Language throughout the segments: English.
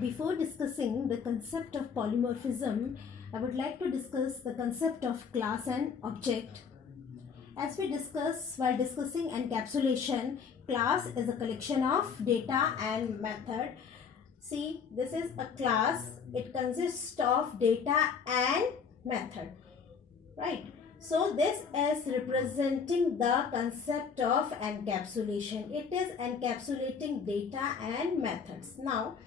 Before discussing the concept of polymorphism, I would like to discuss the concept of class and object. As we discussed while discussing encapsulation, class is a collection of data and method. See, this is a class. It consists of data and method, right? So this is representing the concept of encapsulation. It is encapsulating data and methods. Now,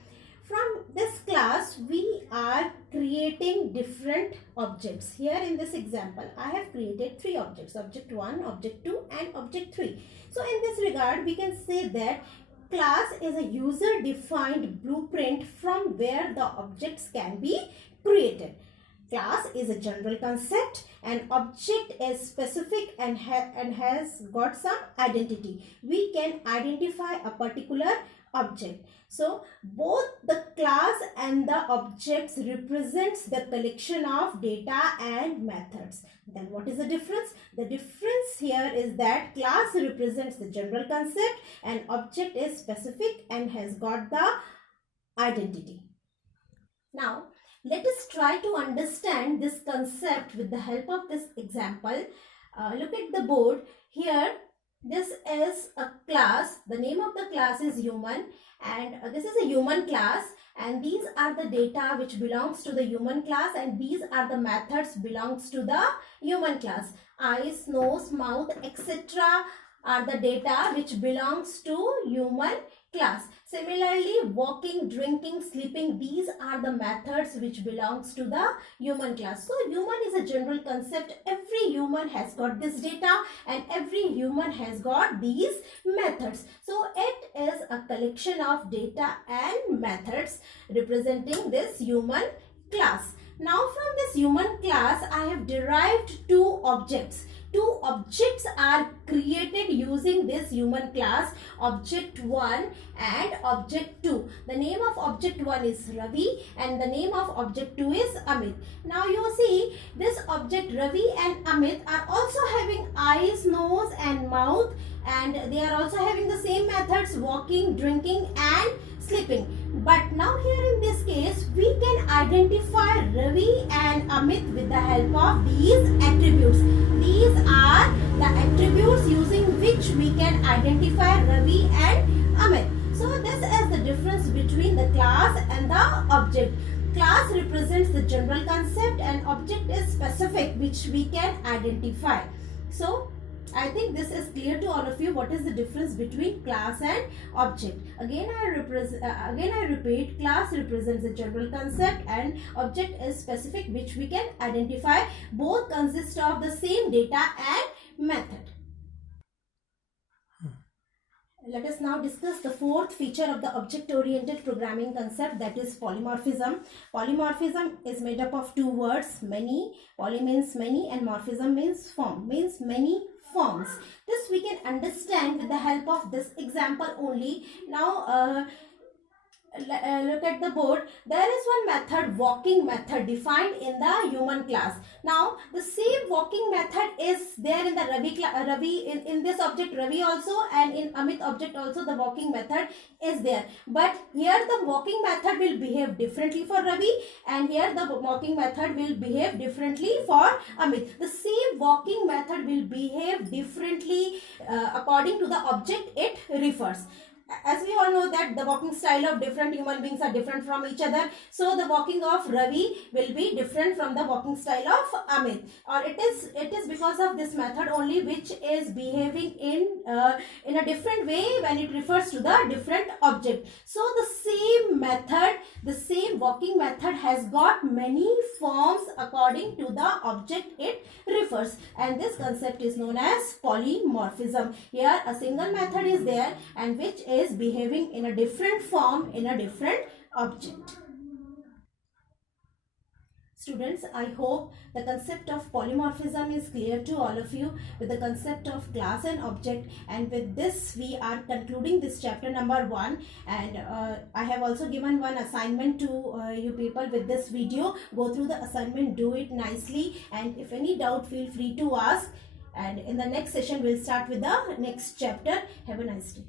from this class, we are creating different objects. Here in this example, I have created three objects, object 1, object 2 and object 3. So in this regard, we can say that class is a user-defined blueprint from where the objects can be created. Class is a general concept and object is specific and has got some identity. We can identify a particular object. So both the class and the objects represents the collection of data and methods. Then what is the difference? The difference here is that class represents the general concept and object is specific and has got the identity. Now let us try to understand this concept with the help of this example. Look at the board. Here this is a class. The name of the class is human and this is a human class, and these are the data which belongs to the human class and these are the methods belongs to the human class. Eyes, nose, mouth, etc. are the data which belongs to human class. Similarly, walking, drinking, sleeping, these are the methods which belongs to the human class. So human is a general concept. Every human has got this data and every human has got these methods. So it is a collection of data and methods representing this human class. Now from this human class, I have derived two objects. Two objects are created using this human class, object 1 and object 2. The name of object 1 is Ravi and the name of object 2 is Amit. Now you see this object Ravi and Amit are also having eyes, nose and mouth, and they are also having the same methods, walking, drinking and sleeping. But now here in this case, we can identify Ravi and Amit with the help of these attributes. These are the attributes using which we can identify Ravi and Amit. So this is the difference between the class and the object. Class represents the general concept and object is specific which we can identify. So I think this is clear to all of you what is the difference between class and object. Again I repeat, class represents the general concept and object is specific which we can identify. Both consist of the same data and method. Let us now discuss the fourth feature of the object-oriented programming concept, that is polymorphism. Polymorphism is made up of two words, many. Poly means many and morphism means form, means many forms. This we can understand with the help of this example only. Now look at the board. There is one method, walking method, defined in the human class. Now the same walking method is there in the Ravi in this object Ravi also, and in Amit object also the walking method is there. But here the walking method will behave differently for Ravi and here the walking method will behave differently for Amit. The same walking method will behave differently according to the object it refers. As we all know that the walking style of different human beings are different from each other. So the walking of Ravi will be different from the walking style of Amit. Or it is because of this method only which is behaving in a different way when it refers to the different object. So the same method, the same walking method has got many forms according to the object it refers. And this concept is known as polymorphism. Here a single method is there and which is behaving in a different form in a different object. Students, I hope the concept of polymorphism is clear to all of you with the concept of class and object, and with this we are concluding this chapter number 1, and I have also given one assignment to you people with this video. Go through the assignment, do it nicely, and if any doubt feel free to ask, and in the next session we'll start with the next chapter. Have a nice day.